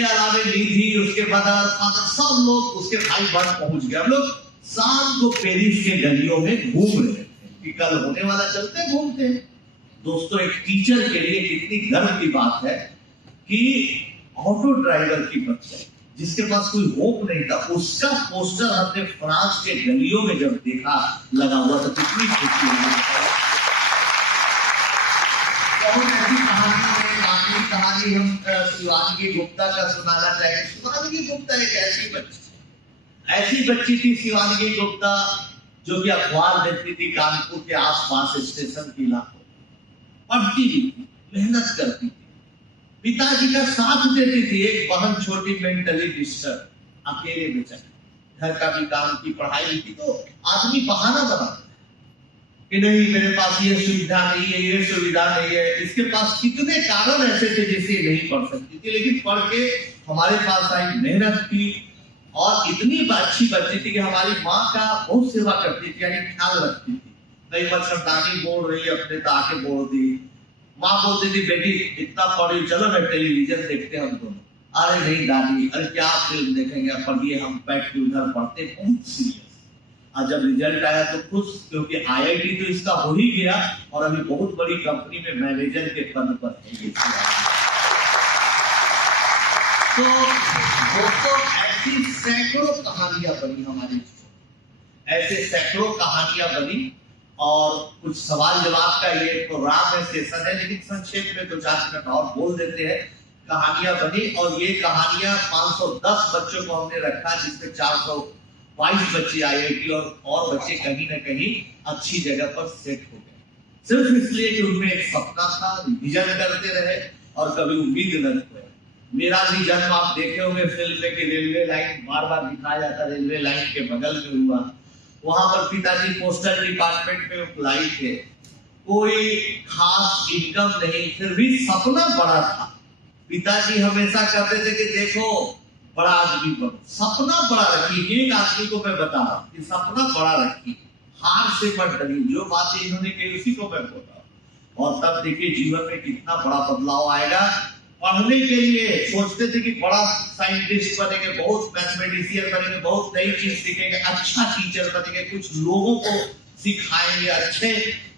अलावे निधि, उसके फादर, सब लोग, उसके भाई बहन पहुंच गए। हम लोग शाम को पेरिस के गलियों में घूम रहे थे कि कल होने वाला, चलते घूमते। दोस्तों, एक टीचर के लिए कितनी गर्व की बात है कि ऑटो ड्राइवर की बच्चा जिसके पास कोई होप नहीं था, उसका पोस्टर हमने फ्रांस के गलियों में जब देखा लगा हुआ था, कितनी खुशी हुई। बहुत ऐसी कहानी हम शिवांगी गुप्ता का सुनाना चाहेंगे। शिवांगी गुप्ता एक ऐसी बच्ची थी शिवांगी गुप्ता, जो कि अखबार देखती थी कानपुर के आसपास स्टेशन के इलाकों, पढ़ती भी थी, मेहनत करती थी, पिताजी का साथ देती थी। एक बहन छोटी, मेंटली डिस्टर्ब, अकेले बेचारी, घर का भी काम की, पढ़ाई की, तो आदमी बहाना बनाता है कि नहीं मेरे पास ये सुविधा नहीं है, ये सुविधा नहीं है। इसके पास कितने कारण ऐसे थे जिससे नहीं पढ़ सकती थी, लेकिन पढ़ के हमारे पास आई, मेहनत की, और इतनी अच्छी बच्ची थी कि हमारी माँ का बहुत सेवा करती थी, यानी ख्याल रखती थी। कई मच्छरदानी बोल रही अपने ताके बोल दी, माँ बोलती थी बेटी इतना पढ़ी, चलो ना टेलीविजन देखते हम दोनों। अरे नहीं दादी, अरे क्या फिल्म देखेंगे, पढ़िए, हम बैठ के उधर पढ़ते, बहुत सीरियस। और जब रिजल्ट आया तो खुश, क्योंकि IIT तो इसका हो ही गया, और अभी बहुत बड़ी कंपनी में मैनेजर के पद पर है। तो दोस्तों, ऐसी सैकड़ों कहानियां बनी हमारी, ऐसे सैकड़ों कहानियां बनी, और कुछ सवाल जवाब का ये प्रोग्राम है, सेशन है, लेकिन संक्षेप में 2-4 मिनट और बोल देते हैं। कहानियां बनी, और ये कहानियां 510 बच्चों को हमने रखा, जिसमें 422 बच्चे IIT और बच्चे कहीं ना कहीं अच्छी जगह पर सेट हो गए, सिर्फ इसलिए कि उनमें एक सपना था, विजन करते रहे, और कभी उम्मीद न खोए। मेरा भी जन्म आप देखे होंगे फिल्म में कि रेलवे लाइन बार बार दिखाया जाता, रेलवे लाइन के बगल में हुआ। वहां पर पिताजी पोस्टल डिपार्टमेंट में एम्प्लॉई थे, कोई खास इनकम नहीं, फिर भी सपना बड़ा था। पिताजी हमेशा कहते थे कि देखो बड़ा आदमी बनो, सपना बड़ा रखिए। एक आदमी को मैं बता रहा हूँ कि सपना बड़ा रखिए, हार से मत डरिए। जो बातें इन्होंने कही उसी को मैं बोल रहा हूँ, और तब देखिए जीवन में कितना बड़ा बदलाव आएगा। पढ़ने के लिए सोचते थे कि बड़ा साइंटिस्ट बनेंगे, बहुत मैथमेटिशियन बनेंगे, बहुत नई चीज सीखेंगे, अच्छा टीचर बनेंगे, कुछ लोगों को सिखाएंगे, अच्छे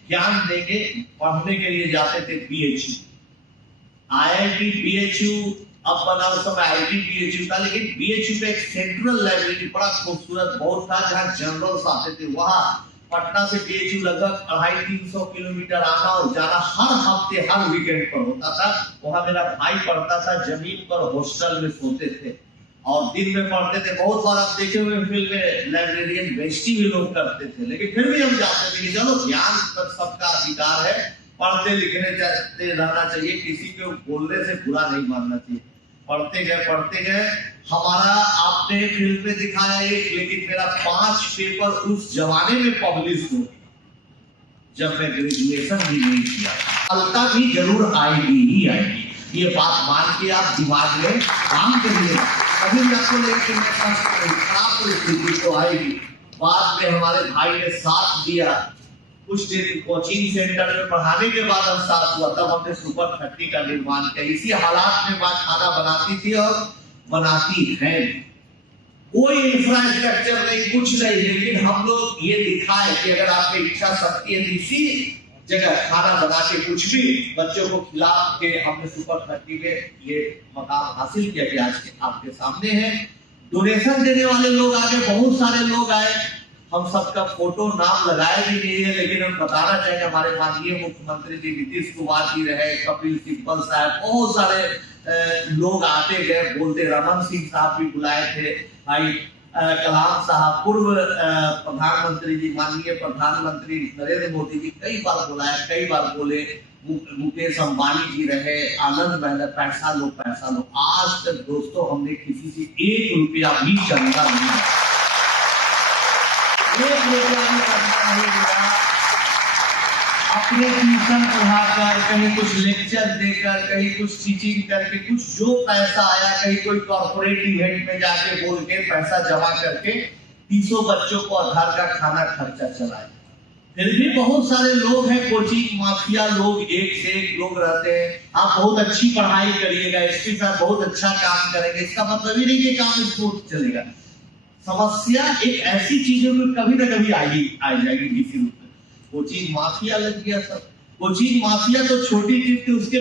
ज्ञान देंगे। पढ़ने के लिए जाते थे BHU, IIT BHU, अब बना उस समय IIT BHU था, लेकिन BHU में एक सेंट्रल लाइब्रेरी बड़ा खूबसूरत बहुत था, जहाँ जनरल्स आते थे। वहां पटना से BHU लगभग 250-300 किलोमीटर आना और जाना हर हफ्ते, हर वीकेंड पर होता था। वहां मेरा भाई पढ़ता था, जमीन पर हॉस्टल में सोते थे और दिन में पढ़ते थे। बहुत बार आप देखे हुए फिल्म में लाइब्रेरियन बेइज्जती भी लोग करते थे, लेकिन फिर भी हम जाते थे कि चलो ज्ञान पर सबका अधिकार है, पढ़ते लिखने जाते रहना चाहिए, किसी को बोलने से बुरा नहीं मानना चाहिए। पढ़ते गए हमारा आपने फिल्म में दिखाया एक, लेकिन मेरा 5 पेपर उस जमाने में पब्लिश हुए जब मैं ग्रेजुएशन भी नहीं किया। अलता भी जरूर आएगी ही आएगी, ये बात मान के आप दिमाग में काम करिए। कभी आपको लेकिन खराब परिस्थिति तो आएगी। बाद में हमारे भाई ने साथ दिया, कुछ दिन कोचिंग सेंटर में पढ़ाने के बाद हम साथ हुआ, तब हमने सुपर 30 का निर्माण किया। इसी हालात में माँ खाना बनाती थी और बनाती है। कोई इंफ्रास्ट्रक्चर नहीं, कुछ नहीं, लेकिन हम लोग ये दिखाए कि अगर आपकी इच्छा शक्ति है इसी जगह खाना बना के कुछ भी बच्चों को खिला के हमने सुपर 30 में ये मकाम हासिल किया कि आज आपके सामने है। डोनेशन देने वाले लोग आगे बहुत सारे लोग आए, हम सबका फोटो नाम लगाए भी नहीं है, लेकिन हम बताना चाहेंगे हमारे माननीय मुख्यमंत्री जी नीतीश कुमार जी रहे, कपिल सिब्बल साहब, बहुत सारे लोग आते गए बोलते, रमन सिंह साहब भी बुलाए थे, भाई कलाम साहब, पूर्व प्रधानमंत्री जी, माननीय प्रधानमंत्री नरेंद्र मोदी जी कई बार बुलाए, कई बार बोले, मुकेश अंबानी जी रहे, आनंद महल, पैसा लो पैसा लो। आज तक दोस्तों हमने किसी से 1 रुपया भी चंदा नहीं दिया, 1 रुपया भी चंदा नहीं दिया। अपने ट्यूशन पढ़ाकर, कहीं कुछ लेक्चर देकर, कहीं कुछ टीचिंग करके, कुछ जो पैसा आया, कहीं कोई कॉर्पोरेट इवेंट में जाके बोल के पैसा जमा करके 300 बच्चों को घर का खाना खर्चा चलाया। फिर भी बहुत सारे लोग हैं, कोचिंग माफिया लोग, एक से एक लोग रहते हैं। आप बहुत अच्छी पढ़ाई करिएगा, एसपी साहब बहुत अच्छा काम करेंगे, इसका मतलब ही नहीं कि काम स्मूथ चलेगा। समस्या एक ऐसी चीजों में कभी ना कभी आ जाएगी किसी रूप में। कोचिंग माफिया लग गया सब। कोचिंग माफिया तो छोटी चीज थी, उसके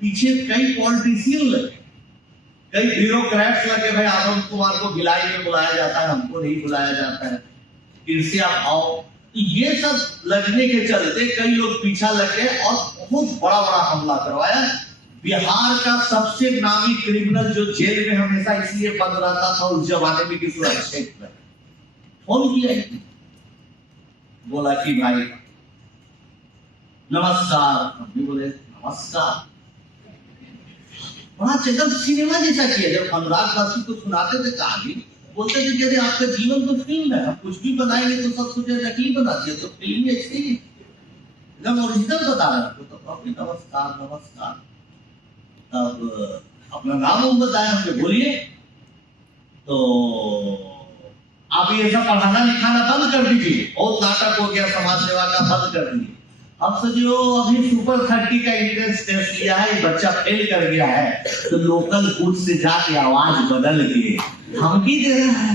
पीछे कई पॉलिटिशियन लगे, कई ब्यूरोक्रेट्स लगे। भाई आनंद कुमार को भिलाई में बुलाया जाता है, हमको नहीं बुलाया जाता है, ईर्ष्या भाव, ये सब लगने के चलते कई लोग पीछा लगे और बहुत बड़ा बड़ा हमला करवाया। बिहार का सबसे नामी क्रिमिनल जो जेल में हमेशा इसलिए बंद रहता था उस जमाने में कि सुरक्षित फोन किया, बोला कि भाई नमस्कार, हम भी बोले नमस्कार। वहां जब सिनेमा जैसा किया, जब अनुराग बासु को सुनाते थे कहानी, बोलते थे कि आपका जीवन तो फिल्म है, हम कुछ भी बनाएंगे तो सब सोचे नकली बना दिया, तो फिल्म ऐसे ही एकदम ओरिजिनल बता रहा है। तो काफी नमस्कार नमस्कार। तब अपना नाम बताया, हमने बोलिए, तो आप ये सब पढ़ाना लिखाना बंद कर दीजिए, बहुत नाटक हो गया, समाज सेवा का बंद कर दीजिए। अब सोचियो अभी सुपर 30 का एंट्रेंस टेस्ट लिया है, बच्चा फेल कर गया है, तो लोकल बूथ से जाके आवाज बदल के धमकी दे रहा है।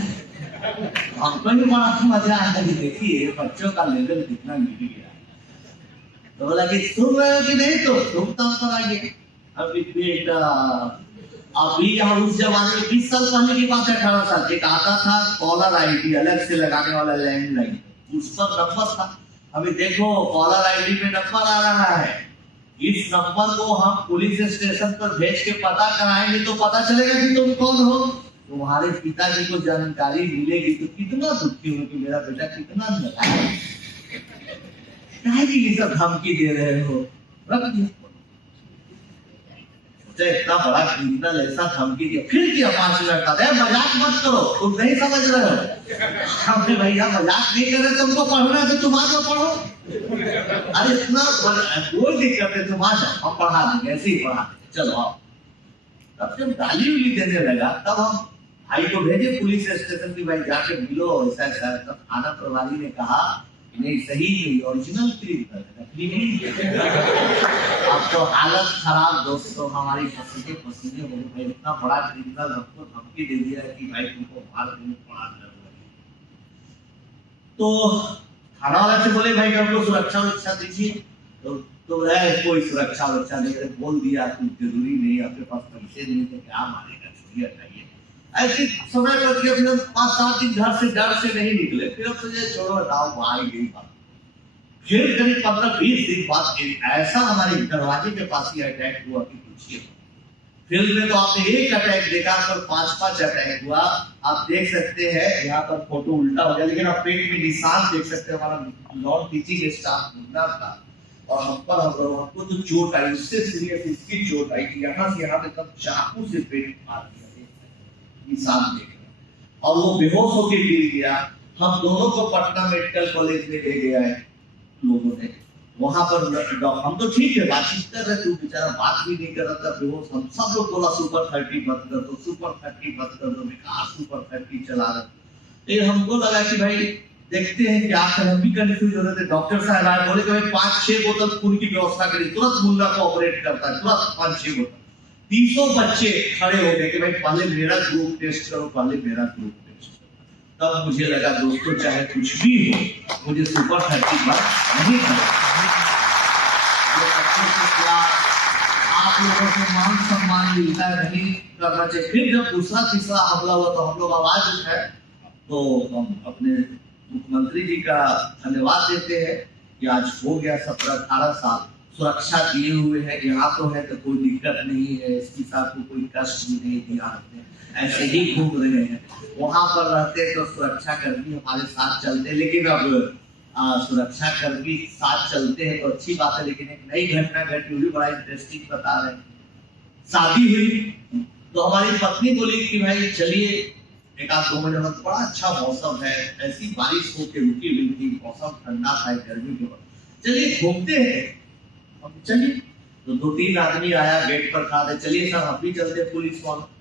हमको भी बड़ा मजा आया कि देखिए बच्चों का लेवल कितना गिर गया। तो बोला कि सुन रहे हो कि नहीं, तो तुम तब पर आइए। अभी बेटा अभी हम उस जमाने में 20 साल पहले की बात है, 18 साल एक आता था कॉलर आईडी अलग से लगाने वाला लैंडलाइन, उस पर नंबर था। अभी देखो कॉलर आईडी में नंबर आ रहा है, इस नंबर को हम पुलिस स्टेशन पर भेज के पता कराएंगे तो पता चलेगा कि तुम कौन हो। तुम्हारे पिताजी को जानकारी मिलेगी तो कितना दुखी हो कि मेरा बेटा कितना नालायक है, ये सब धमकी दे रहे हो। रख दिया, इतना बड़ा क्रिमिनल ऐसा धमकी दिया, फिर किया 5 मिनट का। मजाक मत करो, तुम नहीं समझ रहे हो। हमने भैया मजाक नहीं कर रहे, तुमको पढ़ना है तो तुम आ जाओ पढ़ो। अरे इतना कोई दिक्कत है, तुम आ जाओ, हम पढ़ा देंगे, ऐसे ही पढ़ा देंगे, चलो आओ। तब जब गाली उली देने लगा, तब हम भाई को भेजे पुलिस स्टेशन की, भाई जाके मिलो ऐसा ऐसा। तब थाना प्रभारी ने कहा नहीं, सही नहीं, ओरिजिनल क्रिमिनल है। अब तो हालत खराब दोस्तों, हमारी पसीने हो गए। इतना बड़ा क्रिमिनल हमको धमकी दे दिया कि भाई तुमको मार देंगे, पढ़ा देंगे। तो थाना वाला से बोले भाई हमको सुरक्षा दीजिए, तो कोई सुरक्षा नहीं, बोल दिया कुछ जरूरी नहीं, अपने पास पैसे नहीं थे, क्या मारेगा, छोड़िए हटाइए। ऐसे समय पर फिर 5-7 दिन घर से डर से नहीं निकले, फिर अब सोचे छोड़ो हटाओ, आ गई बात। फिर करीब 15-20 दिन बाद ऐसा हमारे दरवाजे के पास ही अटैक हुआ कि पूछिए। फिल्म में तो आपने एक अटैक देखा, पर 5-5 अटैक हुआ। आप देख सकते हैं, यहाँ पर फोटो उल्टा हो गया, लेकिन आप पेट में निशान देख सकते हैं। हमारा नॉन टीचिंग स्टाफ घूमना था और हमको जो चोट आई उससे सीरियस इसकी चोट आई कि यहाँ से यहाँ पे तब चाकू से पेट फाड़ दिया। निशान देख रहे और वो बेहोश होकर गिर गया। हम दोनों को पटना मेडिकल कॉलेज में ले गया है लोगों ने। वहां पर हम तो ठीक है बातचीत कर रहे थे, बेचारा बात भी नहीं कर रहा था बेहोश। हम सब लोग बोला सुपर 30 मत कर दो, सुपर 30 मत कर दो, बेकार सुपर 30 चला रहे। लेकिन हमको लगा कि भाई देखते हैं क्या करें, हम भी कंफ्यूज हो रहे थे। डॉक्टर साहब आए, बोले कि भाई 5-6 बोतल खून की व्यवस्था करिए, तुरंत मुन्ना को ऑपरेट करता है, तुरंत 5-6 बोतल। 300 बच्चे खड़े हो गए कि भाई पहले मेरा ग्रुप टेस्ट करो, पहले मेरा ग्रुप टेस्ट करो। तब मुझे लगा दोस्तों चाहे कुछ भी हो, मुझे सुपर 30 मत नहीं करना। आप लोगों को मान सम्मान मिलता है, नहीं करना चाहिए। फिर जब दूसरा तीसरा हमला हुआ तो हम लोग आवाज उठाए, तो हम अपने मुख्यमंत्री जी का धन्यवाद देते हैं कि आज हो गया 17-18 साल सुरक्षा दिए हुए हैं। यहाँ तो है तो कोई दिक्कत नहीं है, इसके साथ को कोई कष्ट भी नहीं दिया, हमने ऐसे ही घूम रहे हैं। वहां पर रहते तो सुरक्षा कर्मी हमारे साथ चलते, लेकिन अब सुरक्षा कर्मी साथ चलते हैं तो अच्छी बात है। लेकिन एक नई घटना घटी हुई, बड़ा इंटरेस्टिंग बता रहे हैं। शादी हुई तो हमारी पत्नी बोली कि भाई चलिए 1-2 महीने बाद बड़ा अच्छा मौसम है, ऐसी बारिश होकर रुकी हुई थी, मौसम ठंडा था गर्मी के बाद, चलिए घूमते हैं। हम चलिए तो 2-3 आदमी आया गेट पर खा दे, चलिए सर हम भी चलते पुलिस वाले।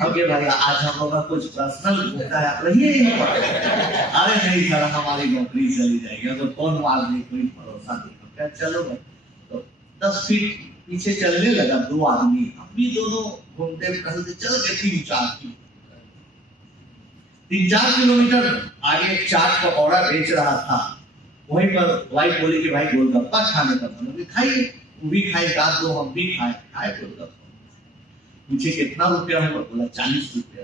अरे भाई आज हम लोग का कुछ पर्सनल होता है, आप रहिए। अरे नहीं सर हमारी नौकरी चली जाएगी, तो कौन मार दे, कोई भरोसा नहीं। क्या चलो भाई, तो 10 फीट पीछे चलने लगा 2 आदमी, हम भी दोनों घूमते टहलते चल गए 3-4 किलोमीटर आगे एक चाट पकौड़ा बेच रहा था। वहीं पर वाइफ बोली कि भाई गोलगप्पा खाने का मन है, खाइए। वो भी खाए, 1-2 हम भी खाए गोलगप्पा। पूछे कितना रुपया हुआ, बोला 40 रुपया।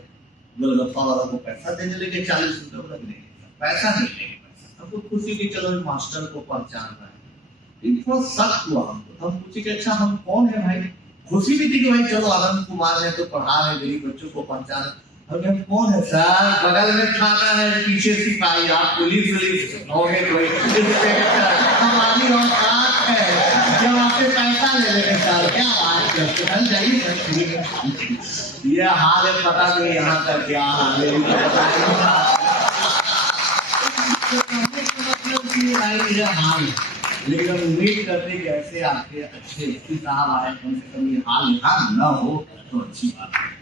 गोलगप्पा वाला को पैसा देने लगे 40 रुपया, बोला नहीं पैसा नहीं लेंगे। पैसा हमको खुशी की चलो मास्टर को पहचान रहा है। थोड़ा शक हुआ हमको, हम पूछे कि अच्छा हम कौन है भाई। खुशी भी थी कि भाई चलो आनंद कुमार है तो पढ़ा है, गरीब बच्चों को पहचान। हम कौन है सर, बगल में थाना है, पीछे सिपाही, आप पुलिस होगे कोई हमारी औकात है, जब आपसे पैसा ले लेंगे सर क्या बात करते हैं, जाइए सर। ये हाल है, पता नहीं यहाँ का क्या हाल है, लेकिन हम उम्मीद करते हैं कि ऐसे आपके अच्छे साहब आए, कम से कम ये हाल यहाँ न हो तो अच्छी बात है।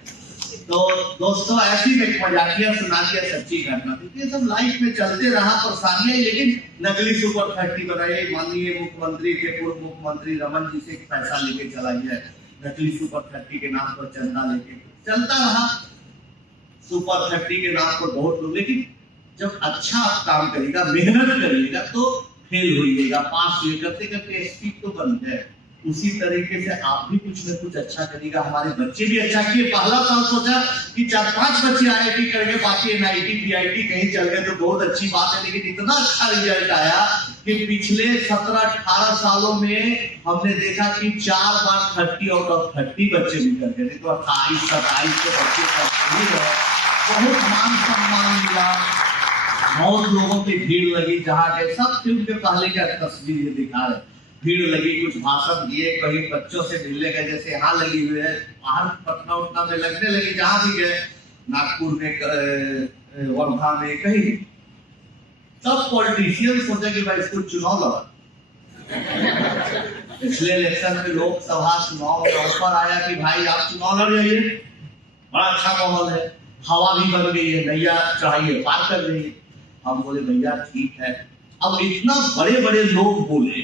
तो दोस्तों ऐसी एक मजाकिया सुना दिया सच्ची घटना थी। ये सब लाइफ में चलते रहा परेशानियां, लेकिन नकली सुपर 30 बनाए। माननीय मुख्यमंत्री के पूर्व मुख्यमंत्री रमन जी से पैसा लेके चला गया, नकली सुपर 30 के नाम पर चंदा लेके चलता रहा। सुपर 30 के नाम पर बहुत लोग, लेकिन जब अच्छा आप काम करेगा, मेहनत करिएगा तो फेल होइएगा, पास हुए करते करते एसपी तो बन जाए। उसी तरीके से आप भी कुछ न कुछ अच्छा करिएगा। हमारे बच्चे भी अच्छा किए। पहला साल सोचा कि 4-5 बच्चे IIT करेंगे, बाकी NIT PIT कहीं चल गए तो बहुत अच्छी बात है। लेकिन इतना अच्छा रिजल्ट आया कि पिछले 17-18 सालों में हमने देखा कि 4 बार 30 आउट ऑफ 30 बच्चे भी कर गए। तो 28-27 के बच्चे बहुत मान सम्मान मिला, बहुत लोगों की भीड़ लगी। जहाँ के सब फिल्म के पहले का तस्वीर ये दिखा रहे, भीड़ लगी, कुछ भाषण दिए, कहीं बच्चों से मिलने गए जैसे यहाँ लगी हुई है, बाहर पटना उटना में लगने लगी, जहाँ भी गए, नागपुर में, वर्धा में, कहीं सब पॉलिटिशियन सोचे कि भाई इसको चुनाव लड़ा। पिछले इलेक्शन में लोकसभा चुनाव में ऑफर आया कि भाई आप चुनाव लड़ जाइए, बड़ा अच्छा माहौल है, हवा भी बन गई है, नैया चढ़ाइए, पार कर रही है। हम बोले भैया ठीक है। अब इतना बड़े बड़े लोग बोले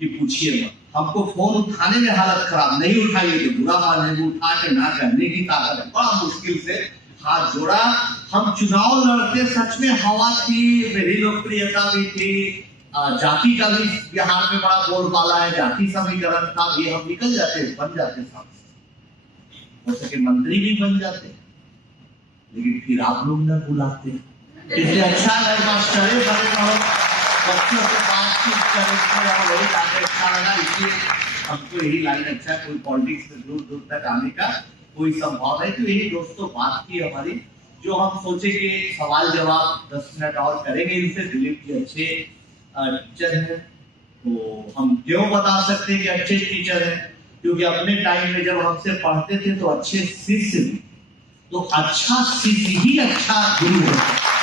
कि पूछिए मत, हमको फोन उठाने में हालत खराब, नहीं उठाइए तो बुरा मानेंगे, उठा के ना करने की ताकत है। बड़ा मुश्किल से हाथ जोड़ा। हम चुनाव लड़ते, सच में हवा थी, मेरी लोकप्रियता भी थी, जाति का भी बिहार में बड़ा बोलबाला है, जाति समीकरण था भी, हम निकल जाते, बन जाते, सांसद हो सके मंत्री भी बन जाते। लेकिन फिर आप लोग न बुलाते, इसलिए अच्छा है मास्टर बच्चों से बातचीत करने वही काफी अच्छा लगा। इसलिए हमको यही लाइन अच्छा, कोई पॉलिटिक्स में दूर दूर तक आने का कोई संभव है। तो यही दोस्तों बात की हमारी, जो हम सोचे कि सवाल जवाब 10 मिनट और करेंगे इनसे। दिलीप जी अच्छे टीचर हैं, तो हम क्यों बता सकते हैं कि अच्छे टीचर हैं, क्योंकि अपने टाइम में जब हमसे पढ़ते थे तो अच्छे शिष्य भी, तो अच्छा शिष्य ही अच्छा गुरु है।